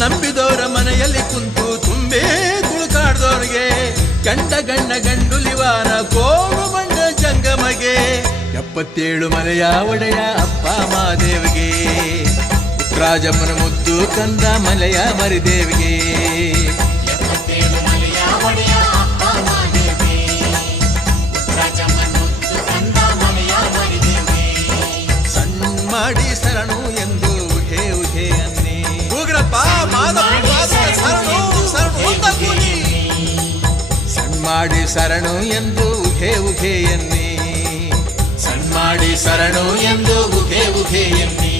ನಂಬಿದವರ ಮನೆಯಲ್ಲಿ ಕುಂತು ತುಂಬೇ ತುಳುಕಾಡ್ದವ್ರಿಗೆ ಗಂಡ ಗಣ್ಣ ಗಂಡುಲಿವಾರ ಕೋಡು ಬಂಡ ಜಂಗಮಗೆ 77 ಮಲೆಯ ಒಡೆಯ ಅಪ್ಪ ಮಾದೇವಿಗೆ ರಾಜಮ್ಮನ ಮುದ್ದು ಕಂದ ಮಲೆಯ ಮರಿದೇವಿಗೆ ಸಣ್ಣ ಮಾಡಿ ಶರಣು ಎಂದು ಉಹೆ ಉಹೆ ಅನ್ನಿ ಉಗ್ರಪ್ಪ ಶರಣು ಸಣ್ಣ ಮಾಡಿ ಶರಣು ಎಂದು ಉಹೆ ಉಹೆ ಎನ್ನಿ ಸಣ್ಣ ಮಾಡಿ ಶರಣು ಎಂದು ಉಹೆ ಉಹೆ ಎನ್ನಿ